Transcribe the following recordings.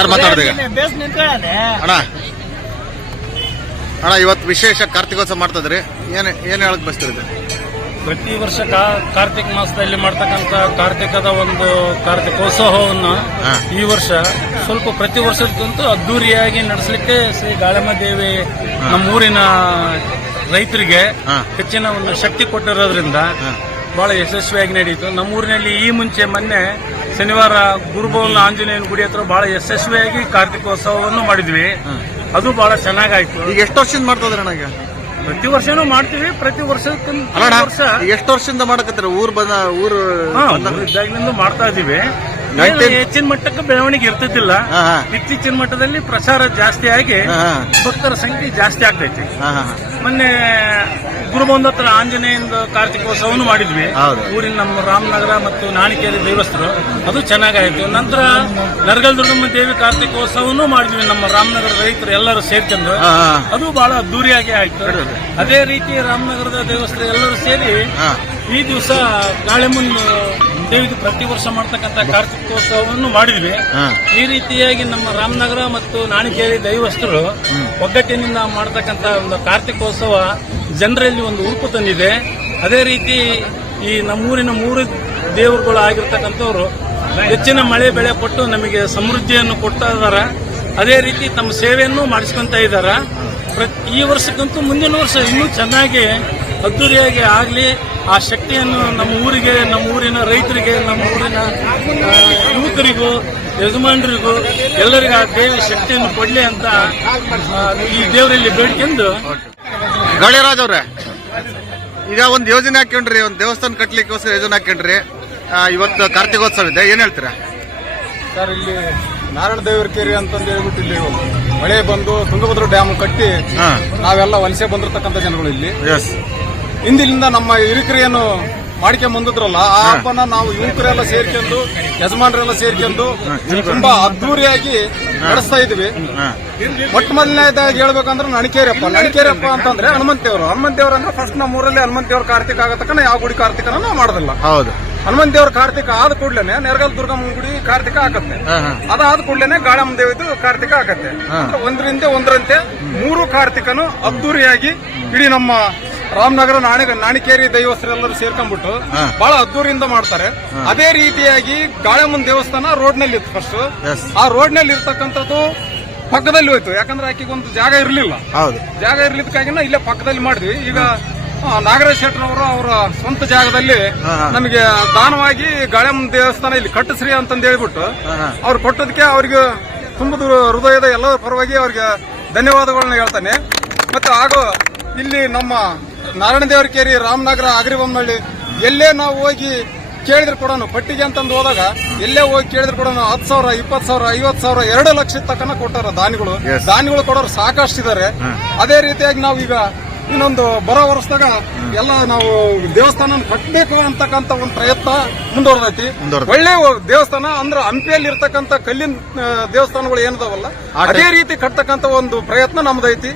ಯಾರು ಮಾತಾಡ್ದೆ ಈಗ? ಅಣ್ಣ. ಅಣ್ಣ ಇವತ್ತು ವಿಶೇಷ ಕಾರ್ತಿಕೋತ್ಸವ ಮಾಡ್ತದ್ರಿ. ಏನ್ ಏನ್ ಹೇಳಕ್ ಬಸ್ತಿರ ಪ್ರತಿ ವರ್ಷ ಕಾ- ಕಾರ್ತಿಕ ಮಾಸದಲ್ಲಿ ಮಾಡ್ತಕ್ಕಂಥ ಕಾರ್ತಿಕದ ಒಂದು ಕಾರ್ತಿಕೋತ್ಸವವನ್ನು ಹಾ. ಈ ವರ್ಷ ಸ್ವಲ್ಪ ಪ್ರತಿ ವರ್ಷಕ್ಕಿಂತ ಅದ್ದೂರಿಯಾಗಿ ನಡೆಸಲಿಕ್ಕೆ ಶ್ರೀ ಗಾಳಮ್ಮ ದೇವಿ ನಮ್ಮೂರಿನ ರೈತರಿಗೆ ಹಾ. ಹೆಚ್ಚಿನ ಒಂದು ಶಕ್ತಿ ಕೊಟ್ಟಿರೋದ್ರಿಂದ. ಬಹಳ ಯಶಸ್ವಿಯಾಗಿ ನಡೆಯಿತು ನಮ್ಮೂರಿನಲ್ಲಿ ಈ ಮುಂಚೆ ಮೊನ್ನೆ ಶನಿವಾರ ಗುರುಭವನ ಆಂಜನೇಯನ ಗುಡಿ ಹತ್ರ ಬಹಳ ಯಶಸ್ವಿಯಾಗಿ ಕಾರ್ತಿಕೋತ್ಸವವನ್ನು ಮಾಡಿದ್ವಿ. ಅದು ಬಹಳ ಚೆನ್ನಾಗಾಯ್ತು. ಈಗ ಎಷ್ಟು ವರ್ಷದಿಂದ ಮಾಡ್ತದ ನನಗೆ ಪ್ರತಿ ವರ್ಷನೂ ಮಾಡ್ತೀವಿ ಪ್ರತಿ ವರ್ಷಕ್ಕಿಂತ ವರ್ಷ. ಎಷ್ಟು ವರ್ಷದಿಂದ ಮಾಡಕತ್ತಿರ? ಊರ್ ಬಂದ ಊರು ಇದ್ದಾಗಿನಿಂದ ಮಾಡ್ತಾ ಇದೀವಿ ಹೆಚ್ಚಿನ ಮಟ್ಟಕ್ಕೆ ಬೆಳವಣಿಗೆ ಇರ್ತಿದ್ದಿಲ್ಲ. ಇತ್ತೀಚಿನ ಮಟ್ಟದಲ್ಲಿ ಪ್ರಸಾರ ಜಾಸ್ತಿ ಆಗಿ. ಭಕ್ತರ ಸಂಖ್ಯೆ ಜಾಸ್ತಿ ಆಗ್ತೈತಿ. ಮೊನ್ನೆ ಗುರುಬಂಧ ಹತ್ರ ಆಂಜನೇಯಂದು ಕಾರ್ತಿಕೋತ್ಸವವನ್ನು ಮಾಡಿದ್ವಿ. ಊರಿನ ನಮ್ಮ ರಾಮನಗರ ಮತ್ತು ನಾಣಿಕೇರಿ ದೇವಸ್ಥರು. ಅದು ಚೆನ್ನಾಗಾಯಿತು. ನಂತರ ನರಗಲ್ ದುರ್ಗಮ್ಮ ದೇವಿ ಕಾರ್ತಿಕೋತ್ಸವನು ಮಾಡಿದ್ವಿ ನಮ್ಮ ರಾಮನಗರ ರೈತರು ಎಲ್ಲರೂ ಸೇರ್ಕೊಂಡು. ಅದು ಬಹಳ ಅದ್ದೂರಿಯಾಗಿ ಆಯ್ತು. ಅದೇ ರೀತಿ ರಾಮನಗರದ ದೇವಸ್ಥರು ಎಲ್ಲರೂ ಸೇರಿ ಈ ದಿವಸ ಕಾಳೆಮುನ್ ದೇವಿದು ಪ್ರತಿ ವರ್ಷ ಮಾಡ್ತಕ್ಕಂಥ ಕಾರ್ತಿಕೋತ್ಸವವನ್ನು ಮಾಡಿದ್ವಿ. ಈ ರೀತಿಯಾಗಿ ನಮ್ಮ ರಾಮನಗರ ಮತ್ತು ನಾಣಿಕೇರಿ ದೈವಸ್ಥರು ಒಗ್ಗಟ್ಟಿನಿಂದ ಮಾಡ್ತಕ್ಕಂಥ ಒಂದು ಕಾರ್ತಿಕೋತ್ಸವ ಜನರಲ್ಲಿ ಒಂದು ಉರುಪು ತಂದಿದೆ. ಅದೇ ರೀತಿ ಈ ನಮ್ಮೂರಿನ ಮೂರು ದೇವರುಗಳು ಆಗಿರ್ತಕ್ಕಂಥವ್ರು ಹೆಚ್ಚಿನ ಮಳೆ ಬೆಳೆ ಕೊಟ್ಟು ನಮಗೆ ಸಮೃದ್ಧಿಯನ್ನು ಕೊಡ್ತಾ ಇದ್ದಾರೆ. ಅದೇ ರೀತಿ ತಮ್ಮ ಸೇವೆಯನ್ನು ಮಾಡಿಸ್ಕೊಂತ ಇದ್ದಾರೆ. ಈ ವರ್ಷಕ್ಕಂತೂ ಮುಂದಿನ ವರ್ಷ ಇನ್ನೂ ಚೆನ್ನಾಗಿ ಅದ್ದೂರಿಯಾಗಿ ಆಗಲಿ ಆ ಶಕ್ತಿಯನ್ನು ನಮ್ಮ ಊರಿಗೆ ನಮ್ಮ ಊರಿನ ರೈತರಿಗೆ ನಮ್ಮ ಊರಿನ ಯುವಕರಿಗೂ ಯಜಮಾನರಿಗೂ ಎಲ್ಲರಿಗೂ ಆ ದೇವಿ ಶಕ್ತಿಯನ್ನು ಕೊಡಲಿ ಅಂತ ಈ ದೇವರಲ್ಲಿ ಬೇಡ್ಕೊಂಡು ಗಾಳಿರಾಜ್ ಅವ್ರೆ ಈಗ ಒಂದು ಯೋಜನೆ ಹಾಕೊಂಡ್ರಿ ಒಂದು ದೇವಸ್ಥಾನ ಕಟ್ಲಿಕ್ಕೋಸ್ಕರ ಯೋಜನೆ ಹಾಕೊಂಡ್ರಿ ಇವತ್ತು ಕಾರ್ತಿಕೋತ್ಸವ ಇದೆ ಏನ್ ಹೇಳ್ತೀರಾ? ಸರ್ ಇಲ್ಲಿ ನಾರಾಯಣ ದೇವರ ಕೇರಿ ಅಂತಂದು ಹೇಳ್ಬಿಟ್ಟು ಇಲ್ಲಿ ಮಳೆ ಬಂದು ತುಂಗಭದ್ರ ಡ್ಯಾಮ್ ಕಟ್ಟಿ ಹಾ. ನಾವೆಲ್ಲ ವಲಸೆ ಬಂದಿರತಕ್ಕಂಥ ಜನಗಳು ಇಲ್ಲಿ. ಹಿಂದಿನಿಂದ ನಮ್ಮ ಹಿರಿಕರಿಯನ್ನು ಮಾಡ್ಕೊಂಡ್ ಬಂದಿದ್ರಲ್ಲ ಆ ಹಬ್ಬನ ನಾವು ಯುವಕರೆಲ್ಲ ಸೇರ್ಕೊಂಡು ಯಜಮಾನರೆಲ್ಲ ಸೇರ್ಕೊಂಡು ತುಂಬಾ ಅದ್ದೂರಿಯಾಗಿ ನಡೆಸ್ತಾ ಇದ್ವಿ. ಮೊಟ್ಟ ಮೊದಲನೇದಾಗಿ ಹೇಳ್ಬೇಕಂದ್ರೆ ನಣಿಕೇರಿಯಪ್ಪ. ನಣಕೇರಿಯಪ್ಪ ಅಂತಂದ್ರೆ ಹನುಮಂತೇವರು. ಹನುಮಂತೇವ್ರು ಅಂದ್ರೆ ಫಸ್ಟ್ ನಮ್ಮ ಊರಲ್ಲಿ ಹನುಮಂತೇವ್ರ ಕಾರ್ತಿಕ ಆಗತಕ್ಕ ಯಾವ ಗುಡಿ ಕಾರ್ತಿಕನ ನಾವು ಮಾಡೋದಿಲ್ಲ. ಹೌದು. ಹನುಮಂತೇವ್ರ ಕಾರ್ತಿಕ ಆದ ಕೂಡ್ಲೇನೆ ನೆರಗಲ್ ದುರ್ಗಮ್ಮ ಗುಡಿ ಕಾರ್ತಿಕ ಆಗತ್ತೆ. ಅದಾದ ಕೂಡ್ಲೇನೆ ಗಾಳಮ್ಮ ದೇವಿದು ಕಾರ್ತಿಕ ಆಗತ್ತೆ. ಒಂದರಿಂದ ಒಂದರಂತೆ ಮೂರು ಕಾರ್ತಿಕನು ಅದ್ದೂರಿಯಾಗಿ ಇಡೀ ನಮ್ಮ ರಾಮನಗರ ನಾಣಿ ನಾಣಿಕೇರಿ ದೈವಸ್ಥರೆಲ್ಲರೂ ಸೇರ್ಕೊಂಡ್ಬಿಟ್ಟು. ಬಹಳ ಅದ್ದೂರಿಯಿಂದ ಮಾಡ್ತಾರೆ. ಅದೇ ರೀತಿಯಾಗಿ ಗಾಳಮ್ಮನ ದೇವಸ್ಥಾನ ರೋಡ್ನಲ್ಲಿ ಇತ್ತು ಫಸ್ಟ್ ಆ ರೋಡ್ನಲ್ಲಿ ಇರ್ತಕ್ಕಂಥದ್ದು ಪಕ್ಕದಲ್ಲಿ ಹೋಯ್ತು. ಯಾಕಂದ್ರೆ ಆಕೆಗೆ ಒಂದು ಜಾಗ ಇರಲಿಲ್ಲ. ಜಾಗ ಇರ್ಲಿದ್ದಕ್ಕಾಗಿನ ಇಲ್ಲೇ ಪಕ್ಕದಲ್ಲಿ ಮಾಡಿದ್ವಿ. ಈಗ ನಾಗರಾಜ್ ಶೆಟ್ಟರ್ ಅವರು ಅವರ ಸ್ವಂತ ಜಾಗದಲ್ಲಿ. ನಮಗೆ ದಾನವಾಗಿ ಗಾಳಮ್ಮ ದೇವಸ್ಥಾನ ಇಲ್ಲಿ ಕಟ್ಟಿಸ್ರಿ ಅಂತಂದು ಹೇಳ್ಬಿಟ್ಟು. ಅವ್ರು ಕೊಟ್ಟದಕ್ಕೆ ಅವ್ರಿಗೆ ತುಂಬದ ಹೃದಯದ ಎಲ್ಲರ ಪರವಾಗಿ ಅವ್ರಿಗೆ ಧನ್ಯವಾದಗಳನ್ನ ಹೇಳ್ತಾನೆ. ಮತ್ತೆ ಹಾಗೂ ಇಲ್ಲಿ ನಮ್ಮ ನಾರಾಯಣ ದೇವರ ಕೇರಿ ರಾಮನಗರ ಅಗ್ರಿಬೊಮ್ಮನಹಳ್ಳಿ ಎಲ್ಲೇ ನಾವು ಹೋಗಿ ಕೇಳಿದ್ರು ಕೂಡ ಪಟ್ಟಿಗೆ ಅಂತಂದು ಹೋದಾಗ ಎಲ್ಲೇ ಹೋಗಿ ಕೇಳಿದ್ರು ಕೂಡ ಹತ್ತು ಸಾವಿರ ಇಪ್ಪತ್ತು ಸಾವಿರ ಐವತ್ತು ಸಾವಿರ ಎರಡು ಲಕ್ಷ ತಕ್ಕನ ಕೊಟ್ಟಾರ ದಾನಿಗಳು. ದಾನಿಗಳು ಕೊಡೋರು ಸಾಕಷ್ಟಿದ್ದಾರೆ. ಅದೇ ರೀತಿಯಾಗಿ ನಾವು ಈಗ ಇನ್ನೊಂದು ಬರೋ ವರ್ಷದಾಗ ಎಲ್ಲ ನಾವು ದೇವಸ್ಥಾನ ಕಟ್ಟಬೇಕು ಅಂತಕ್ಕಂತ ಒಂದು ಪ್ರಯತ್ನ ಮುಂದುವರೆದೈತಿ. ಒಳ್ಳೆ ದೇವಸ್ಥಾನ ಅಂದ್ರೆ ಹಂಪಿಯಲ್ಲಿ ಇರ್ತಕ್ಕಂತ ಕಲ್ಲಿನ ದೇವಸ್ಥಾನಗಳು ಏನದವಲ್ಲ? ಅದೇ ರೀತಿ ಕಟ್ಟತಕ್ಕಂತ ಒಂದು ಪ್ರಯತ್ನ ನಮ್ದೈತಿ.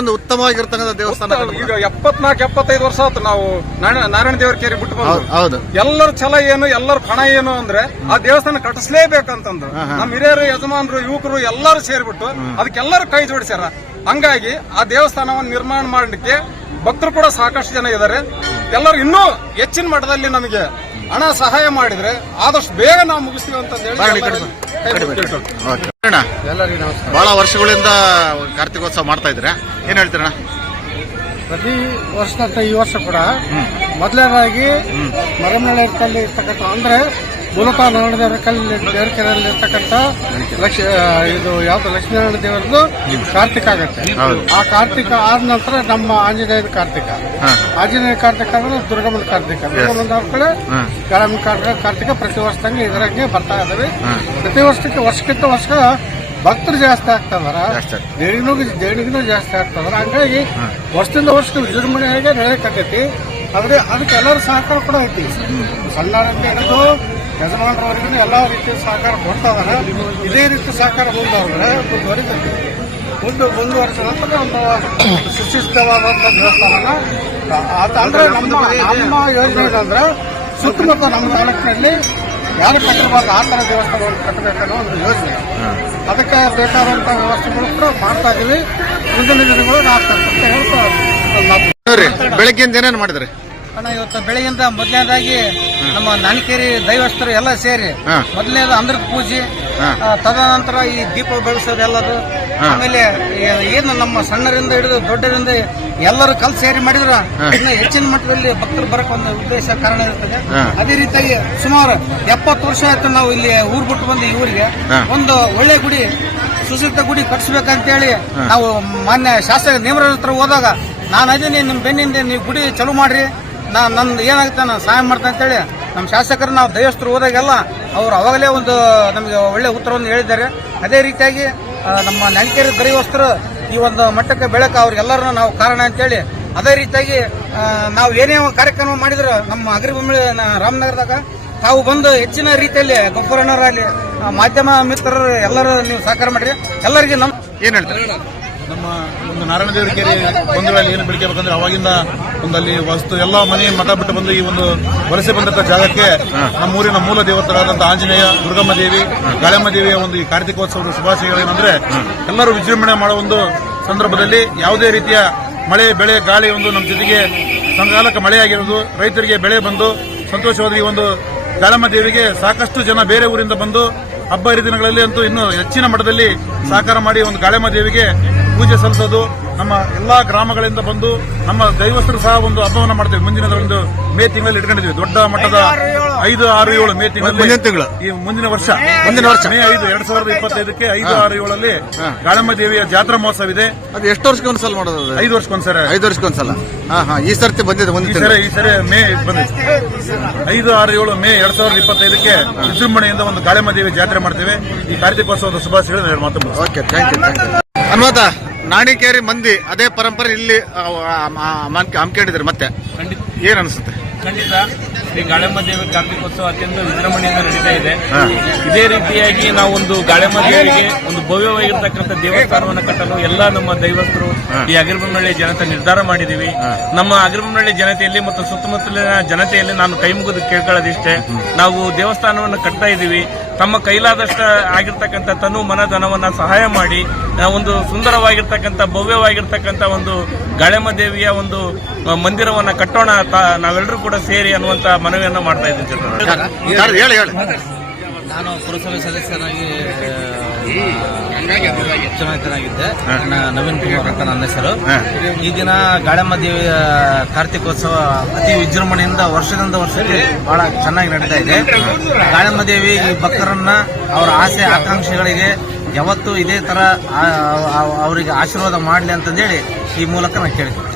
ಒಂದು ಉತ್ತಮವಾಗಿರ್ತಕ್ಕಂಥ ದೇವಸ್ಥಾನ ಈಗ ಎಪ್ಪತ್ನಾಲ್ಕು ಎಪ್ಪತ್ತೈದು ವರ್ಷ ಆಯ್ತು ನಾವು ನಾರಾಯಣ ದೇವರ ಕೇರಿ ಬಿಟ್ಟು ಹೌದು ಎಲ್ಲರ ಛಲ ಏನು ಎಲ್ಲರ ಪಣ ಏನು ಅಂದ್ರೆ ಆ ದೇವಸ್ಥಾನ ಕಟ್ಟಿಸ್ಲೇಬೇಕಂತಂದು. ನಮ್ಮ ಹಿರಿಯರು ಯಜಮಾನರು ಯುವಕರು ಎಲ್ಲರೂ ಸೇರ್ಬಿಟ್ಟು ಅದಕ್ಕೆಲ್ಲರೂ ಕೈ ಜೋಡಿಸ್ಯಾರ. ಹಂಗಾಗಿ ಆ ದೇವಸ್ಥಾನವನ್ನು ನಿರ್ಮಾಣ ಮಾಡಲಿಕ್ಕೆ ಭಕ್ತರು ಕೂಡ ಸಾಕಷ್ಟು ಜನ ಇದ್ದಾರೆ. ಎಲ್ಲರೂ ಇನ್ನೂ ಹೆಚ್ಚಿನ ಮಟ್ಟದಲ್ಲಿ ನಮಗೆ ಹಣ ಸಹಾಯ ಮಾಡಿದ್ರೆ ಆದಷ್ಟು ಬೇಗ ನಾವು ಮುಗಿಸ್ತೀವಿ ಅಂತ ಹೇಳಿ ಬಹಳ ವರ್ಷಗಳಿಂದ ಕಾರ್ತಿಕೋತ್ಸವ ಮಾಡ್ತಾ ಇದ್ರೆ ಏನ್ ಹೇಳ್ತೀರಣ್ಣ ಪ್ರತಿ ವರ್ಷದ ಈ ವರ್ಷ ಕೂಡ ಮೊದಲನೇದಾಗಿ ಮರಮಳೆ ಇರ್ತಕ್ಕಂಥ ಅಂದ್ರೆ ಮೂಲತಃ ನಾರಾಯಣ ದೇವರ ಕಲ್ಲಿ ದೇವರಕೆರೆಯಲ್ಲಿ ಇರ್ತಕ್ಕಂಥ ಲಕ್ಷ ಇದು ಯಾವ್ದು ಲಕ್ಷ್ಮೀನಾರಾಯಣ ದೇವರದು ಕಾರ್ತಿಕ ಆಗತ್ತೆ. ಆ ಕಾರ್ತಿಕ ಆದ ನಂತರ ನಮ್ಮ ಆಂಜನೇಯನ ಕಾರ್ತಿಕ. ಆಂಜನೇಯ ಕಾರ್ತಿಕ ಅಂದ್ರೆ ದುರ್ಗಮ್ಮನ ಕಾರ್ತಿಕ. ದುರ್ಗಮ್ಮನ ಅವ್ರ ಕಡೆ ಗ್ರಾಮೀಣ ಕಾರ್ತಿಕ ಕಾರ್ತಿಕ ಪ್ರತಿ ವರ್ಷದಂಗೆ ಇದರಂಗೆ ಬರ್ತಾ ಇದಾವೆ. ಪ್ರತಿ ವರ್ಷಕ್ಕೆ ವರ್ಷಕ್ಕಿಂತ ವರ್ಷ ಭಕ್ತರು ಜಾಸ್ತಿ ಆಗ್ತದಾರ. ದೇಣಿಗೂ ದೇಣಿಗೂ ಜಾಸ್ತಿ ಆಗ್ತದ್ರ ಹಂಗಾಗಿ ವರ್ಷದಿಂದ ವರ್ಷಕ್ಕೆ ವಿಜೃಂಭಣೆಯಾಗಿ ನಡೆಯಕತ್ತೈತಿ ಆದ್ರೆ ಅದಕ್ಕೆ ಎಲ್ಲರೂ ಸಹಕಾರ ಕೂಡ ಐತಿ. ಸಣ್ಣ ಹಿಡಿದು ಯಜಮಾನರವರೆಗೂ ಎಲ್ಲ ರೀತಿಯ ಸಹಕಾರ ಕೊಡ್ತಾ ಇದೇ ರೀತಿ ಸಹಕಾರ ಮುಂದುವರೆದ್ರೆ ಮುಂದುವರಿತೈತಿ ಮುಂದೆ ಮುಂದುವರೆದ ನಂತರ ಒಂದು ಸುಶಿಷ್ಟವಾದಂಥ ದೇವಸ್ಥಾನ ಅಂದ್ರೆ ನಮ್ಮ ನಮ್ಮ ಯೋಜನೆ ಏನಂದ್ರೆ ಸುತ್ತಮುತ್ತ ನಮ್ಮ ತಾಲೂಕಿನಲ್ಲಿ ಯಾರು ಕಟ್ಟಿರಬಾರ್ದು ಆ ಥರ ದೇವಸ್ಥಾನವನ್ನು ಕಟ್ಟಬೇಕನ್ನೋ ಒಂದು ಯೋಜನೆ. ಅದಕ್ಕೆ ಬೇಕಾದಂತ ವ್ಯವಸ್ಥೆಗಳು ಕೂಡ ಮಾಡ್ತಾ ಇದ್ದೀವಿ ಮುಂದಿನ ದಿನಗಳು ಆಗ್ತದೆ ಅಂತ ಹೇಳ್ತಾ ಬೆಳಗ್ಗೆಯಿಂದ ಏನೇನು ಮಾಡಿದ್ರಿ? ಅಣ್ಣ ಇವತ್ತು ಬೆಳಗಿಂದ ಮೊದಲನೇದಾಗಿ ನಮ್ಮ ನಾಣಿಕೇರಿ ದೈವಸ್ಥರು ಎಲ್ಲ ಸೇರಿ. ಮೊದಲನೇದು ಅಂದ್ರ ಪೂಜೆ ತದನಂತರ ಈ ದೀಪ ಬೆಳೆಸೋದು ಎಲ್ಲದು. ಆಮೇಲೆ ಏನು ನಮ್ಮ ಸಣ್ಣರಿಂದ ಹಿಡಿದು ದೊಡ್ಡರಿಂದ ಎಲ್ಲರೂ ಕಲ್ ಸೇರಿ ಮಾಡಿದ್ರ. ಇನ್ನು ಹೆಚ್ಚಿನ ಮಟ್ಟದಲ್ಲಿ ಭಕ್ತರು ಬರಕ್ ಒಂದು ಉದ್ದೇಶ ಕಾರಣ ಇರ್ತದೆ. ಅದೇ ರೀತಿಯಾಗಿ ಸುಮಾರು ಎಪ್ಪತ್ತು ವರ್ಷ ಆಯ್ತು ನಾವು ಇಲ್ಲಿ ಊರ್ ಬಿಟ್ಟು ಬಂದು ಈ ಊರಿಗೆ. ಒಂದು ಒಳ್ಳೆ ಗುಡಿ ಸುಸಿದ್ಧ ಗುಡಿ ಕಟ್ಸ್ಬೇಕಂತೇಳಿ ನಾವು ಮಾನ್ಯ ಶಾಸಕ ನೇಮರ ಹತ್ರ ಹೋದಾಗ ನಾನು ಅದೀನಿ ನಿಮ್ಮ ಬೆನ್ನಿಂದ ನೀವು ಗುಡಿ ಚಲೋ ಮಾಡ್ರಿ. ನಾ ನಂದು ಏನಾಗುತ್ತೆ ನಾನು ಸಹಾಯ ಮಾಡ್ತೇನೆ ಅಂತೇಳಿ ನಮ್ಮ ಶಾಸಕರು, ನಾವು ದೈವಸ್ಥರು ಹೋದಾಗೆಲ್ಲ ಅವರು ಅವಾಗಲೇ ಒಂದು ನಮಗೆ ಒಳ್ಳೆ ಉತ್ತರವನ್ನು ಹೇಳಿದ್ದಾರೆ. ಅದೇ ರೀತಿಯಾಗಿ ನಮ್ಮ ನೆಂಕೇರಿ ದೈವಸ್ಥರು ಈ ಒಂದು ಮಟ್ಟಕ್ಕೆ ಬೆಳಕ ಅವ್ರಿಗೆಲ್ಲರೂ ನಾವು ಕಾರಣ ಅಂತೇಳಿ, ಅದೇ ರೀತಿಯಾಗಿ ನಾವು ಏನೇ ಕಾರ್ಯಕ್ರಮ ಮಾಡಿದ್ರು ನಮ್ಮ ಅಗ್ರಿಭೂಮಿ ರಾಮನಗರದಾಗ, ತಾವು ಬಂದು ಹೆಚ್ಚಿನ ರೀತಿಯಲ್ಲಿ ಗೊಬ್ಬರಣ್ಣವರಲ್ಲಿ ಮಾಧ್ಯಮ ಮಿತ್ರರು ಎಲ್ಲರೂ ನೀವು ಸಹಕಾರ ಮಾಡಿರಿ. ಎಲ್ಲರಿಗೂ ನಮ್ಮ ಏನು ಹೇಳ್ತೀರಿ? ನಮ್ಮ ಒಂದು ನಾರಾಯಣ ದೇವರ ಕೆರೆ ಬಂಧುಗಳಲ್ಲಿ ಏನು ಬೆಳಿಬೇಕಂದ್ರೆ ಅವಾಗಿಂದ ಒಂದಲ್ಲಿ ವಸ್ತು ಎಲ್ಲ ಮನೆ ಮಠ ಬಿಟ್ಟು ಬಂದು ಈ ಒಂದು ವಲಸೆ ಬಂದಂತ ಜಾಗಕ್ಕೆ ನಮ್ಮೂರಿನ ಮೂಲ ದೇವತರಾದಂಥ ಆಂಜನೇಯ ದುರ್ಗಮ್ಮ ದೇವಿ ಗಾಳಮ್ಮ ದೇವಿಯ ಒಂದು ಈ ಕಾರ್ತಿಕೋತ್ಸವದ ಶುಭಾಶಯಗಳೇನೆಂದ್ರೆ ಎಲ್ಲರೂ ವಿಜೃಂಭಣೆ ಮಾಡೋ ಒಂದು ಸಂದರ್ಭದಲ್ಲಿ ಯಾವುದೇ ರೀತಿಯ ಮಳೆ ಬೆಳೆ ಗಾಳಿ ಒಂದು ನಮ್ಮ ಜೊತೆಗೆ ಸಂಗಾಲಕ್ಕೆ ಮಳೆಯಾಗಿರೋದು ರೈತರಿಗೆ ಬೆಳೆ ಬಂದು ಸಂತೋಷವಾದ ಈ ಒಂದು ಗಾಳಮ್ಮ ದೇವಿಗೆ ಸಾಕಷ್ಟು ಜನ ಬೇರೆ ಊರಿಂದ ಬಂದು ಹಬ್ಬ ಹರಿದಿನಗಳಲ್ಲಿ ಅಂತೂ ಇನ್ನು ಹೆಚ್ಚಿನ ಮಟ್ಟದಲ್ಲಿ ಸಹಕಾರ ಮಾಡಿ ಒಂದು ಗಾಳಮ್ಮ ದೇವಿಗೆ ಪೂಜೆ ಸಲ್ಲಿಸೋದು ನಮ್ಮ ಎಲ್ಲಾ ಗ್ರಾಮಗಳಿಂದ ಬಂದು ನಮ್ಮ ದೈವಸ್ಥರು ಸಹ ಒಂದು ಹಬ್ಬವನ್ನು ಮಾಡ್ತೇವೆ. ಮುಂದಿನ ಒಂದು ಮೇ ತಿಂಗಳಲ್ಲಿ ಇಟ್ಕೊಂಡಿದ್ವಿ ದೊಡ್ಡ ಮಟ್ಟದ ಐದು ಆರು ಏಳು. ಮೇ ತಿಂಗಳಲ್ಲಿ ಮುಂದಿನ ಈ ಮುಂದಿನ ವರ್ಷ. ಮುಂದಿನ ವರ್ಷ. ಮೇ ಐದು ಎರಡ್ ಸಾವಿರದ ಇಪ್ಪತ್ತೈದಕ್ಕೆ ಐದು ಆರು ಏಳಲ್ಲಿ ಗಾಳಮ್ಮ ದೇವಿಯ ಜಾತ್ರಾ ಮಹೋತ್ಸವ ಇದೆ ಅದು ಎಷ್ಟು ವರ್ಷಕ್ಕೆ ಒಂದ್ಸಲ ಮಾಡೋದು ಅದು? ಐದು ವರ್ಷಕ್ಕೊಂದ್ಸರಿ ಐದು ವರ್ಷಕ್ಕೊಂದ್ಸಲ ಹಾ ಹಾ. ಈ ಸರ್ತಿ ಬಂದಿದೆ ಈ ಮುಂದಿನ ಸರಿ ಈ ಸರಿ ಮೇ ಬಂದಿದೆ. ಐದು ಆರು ಏಳು ಮೇ ಎರಡ್ ಸಾವಿರದ ಇಪ್ಪತ್ತೈದಕ್ಕೆ ವಿಜೃಂಭಣೆಯಿಂದ ಒಂದು ಗಾಳಿಮ್ಮ ದೇವಿ ಜಾತ್ರೆ ಮಾಡ್ತೇವೆ. ಈ ಕಾರ್ತಿಕೋತ್ಸವದ ಶುಭಾಶಯಗಳು ಮಾತು. Okay thank you thank you Hanumanta Nanikeri ಮಂದಿ ಅದೇ ಪರಂಪರೆ ಇಲ್ಲಿ ಹಮ್ಮಿಕೊಂಡಿದ್ದಾರೆ ಮತ್ತೆ. ಏನ್ ಅನ್ಸುತ್ತೆ? ಖಂಡಿತ. ಶ್ರೀ ಗಾಳೆಮ್ಮ ದೇವಿ ಕಾರ್ತಿಕೋತ್ಸವ ಅತ್ಯಂತ ವಿಜೃಂಭಣೆಯಿಂದ ನಡೀತಾ ಇದೆ. ಇದೇ ರೀತಿಯಾಗಿ ನಾವು ಒಂದು ಗಾಳೆಮ್ಮ ದೇವಿಗೆ ಒಂದು ಭವ್ಯವಾಗಿರ್ತಕ್ಕಂಥ ದೇವಸ್ಥಾನವನ್ನು ಕಟ್ಟಲು ಎಲ್ಲ ನಮ್ಮ ದೈವಸ್ಥರು ಈ ಅಗಿರ್ಬೊಮ್ಮಳ್ಳಿ ಜನತೆ ನಿರ್ಧಾರ ಮಾಡಿದೀವಿ. ನಮ್ಮ ಅಗಿರ್ಬೊಮ್ಮಳ್ಳಿ ಜನತೆಯಲ್ಲಿ ಮತ್ತು ಸುತ್ತಮುತ್ತಲಿನ ಜನತೆಯಲ್ಲಿ ನಾನು ಕೈ ಮುಗಿದು ಕೇಳ್ಕೊಳ್ಳೋದಿಷ್ಟೇ ನಾವು ದೇವಸ್ಥಾನವನ್ನು ಕಟ್ತಾ ಇದ್ದೀವಿ ತಮ್ಮ ಕೈಲಾದಷ್ಟ ಆಗಿರ್ತಕ್ಕಂಥ ತನು ಮನ ಧನವನ್ನ ಸಹಾಯ ಮಾಡಿ ಒಂದು ಸುಂದರವಾಗಿರ್ತಕ್ಕಂಥ ಭವ್ಯವಾಗಿರ್ತಕ್ಕಂಥ ಒಂದು ಗಾಳೆಮ್ಮ ದೇವಿಯ ಒಂದು ಮಂದಿರವನ್ನು ಕಟ್ಟೋಣ ನಾವೆಲ್ಲರೂ ಕೂಡ ಸೇರಿ ಅನ್ನುವಂತ ಮನವಿಯನ್ನ ಮಾಡ್ತಾ ಇದ್ದೀವಿ ಜೊತೆ ಹೇಳಿ ಹೇಳಿ. ನಾನು ಪುರಸಭೆ ಸದಸ್ಯರಾಗಿ ಚುನಾಯಿತನಾಗಿದ್ದೆ ನ- ನವೀನ್ ಕುಮಾರ್ ಅಂತ ನನ್ನ ಹೆಸರು. ಈ ದಿನ ಗಾಳಮ್ಮ ದೇವಿ ಕಾರ್ತಿಕೋತ್ಸವ ಅತಿ ವಿಜೃಂಭಣೆಯಿಂದ ವರ್ಷದಿಂದ ವರ್ಷಕ್ಕೆ ಬಹಳ ಚೆನ್ನಾಗಿ ನಡೀತಾ ಇದೆ. ಗಾಳಮ್ಮ ದೇವಿ ಈ ಭಕ್ತರನ್ನ ಅವರ ಆಸೆ ಆಕಾಂಕ್ಷೆಗಳಿಗೆ ಯಾವತ್ತು ಇದೇ ತರ ಅವರಿಗೆ ಆಶೀರ್ವಾದ ಮಾಡಲಿ ಅಂತಂದೇಳಿ ಈ ಮೂಲಕ ನಾನು ಕೇಳ್ತೀನಿ.